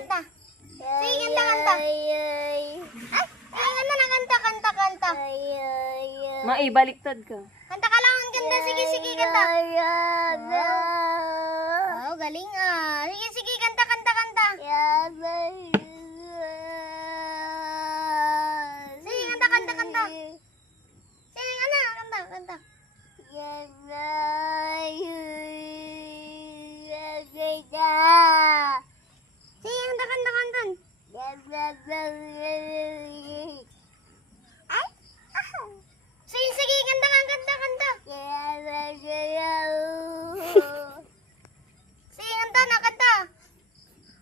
kanta. Sige, kanta, kanta. Ay, ano na, kanta, kanta, kanta. Maibaliktad ka. Kanta ka lang, ang ganda. Sige, sige, kanta. Oh, galing ah. Sige, sige, kanta, kanta, kanta. Sige, kanta, kanta, kanta. Sige, ano, kanta, kanta. Sige, kanta, kanta, kanta. Ay, sige, sige, kanta, kanta, kanta. Sige, kanta na, kanta.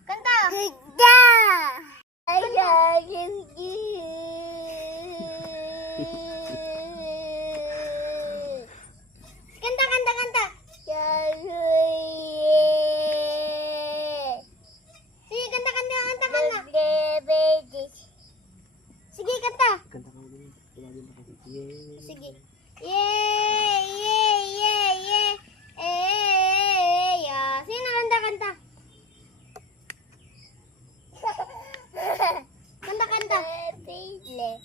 Kanta. Kanta, kanta, kanta. Sige, kanta, kanta, kanta, kanta. Sige, kanta. Kanta ka ulit. Tumagin na kasi. Yay! Sige. Yay! Yay! Yay! Yay! Yeah. Sige na, kanta, kanta. Kanta, kanta. Yay!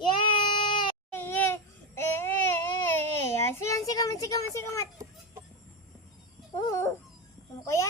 Yay! Yay! Sige, sikamat, sikamat, sikamat.